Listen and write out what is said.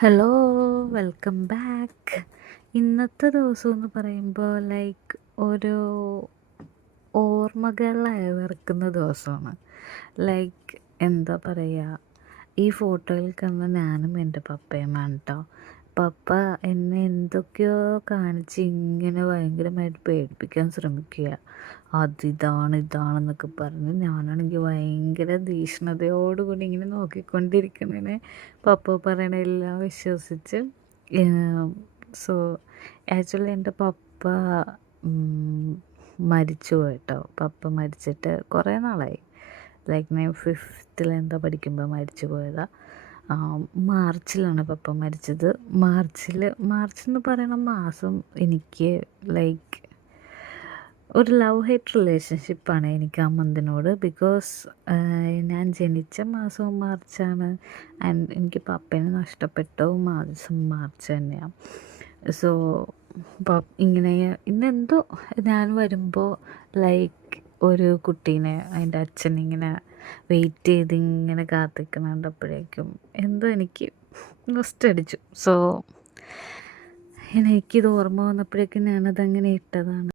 Hello, welcome back. ഇന്നത്തെ ദിവസം എന്ന് പറയുമ്പോൾ ഒരു ഓർമ്മകളായി വെറുക്കുന്ന ദിവസമാണ്. എന്താ പറയുക, ഈ ഫോട്ടോയിൽ കാണുന്ന ഞാനും എൻ്റെ പപ്പയുമാണ് കേട്ടോ. പപ്പ എന്നെ എന്തൊക്കെയോ കാണിച്ച് ഇങ്ങനെ ഭയങ്കരമായിട്ട് പേടിപ്പിക്കാൻ ശ്രമിക്കുക. ഇതാണെന്നൊക്കെ പറഞ്ഞ് ഞാനാണെങ്കിൽ ഭയങ്കര തീഷ്ണതയോടുകൂടി ഇങ്ങനെ നോക്കിക്കൊണ്ടിരിക്കുന്നതിനെ പപ്പ പറയണെല്ലാം വിശ്വസിച്ച്. സോ ആക്ച്വലി എൻ്റെ പപ്പ മരിച്ചു കേട്ടോ. പപ്പ മരിച്ചിട്ട് കുറേ നാളായി. ഞാൻ ഫിഫ്ത്തിൽ എന്താ പഠിക്കുമ്പോൾ മരിച്ചു പോയതാണ്. മാർച്ചിലാണ് പപ്പ മരിച്ചത്. മാർച്ച് എന്ന് പറയുന്ന മാസം എനിക്ക് ഒരു ലവ് ഹേറ്റ് റിലേഷൻഷിപ്പാണ് എനിക്ക് ആ മന്തിനോട്. ബിക്കോസ് ഞാൻ ജനിച്ച മാസവും മാർച്ചാണ്, ആൻഡ് എനിക്ക് പപ്പേനെ നഷ്ടപ്പെട്ട മാസം മാർച്ച് തന്നെയാണ്. സോ ഇന്നെന്തോ ഞാൻ വരുമ്പോൾ ഒരു കുട്ടീനെ അതിൻ്റെ അച്ഛനിങ്ങനെ വെയിറ്റ് ചെയ്ത് ഇങ്ങനെ കാത്തിക്കണപ്പോഴേക്കും എന്തോ എനിക്ക് നൊസ്റ്റടിച്ചു. സോ എനിക്കിത് ഓർമ്മ വന്നപ്പോഴേക്കും ഞാനതങ്ങനെ ഇട്ടതാണ്.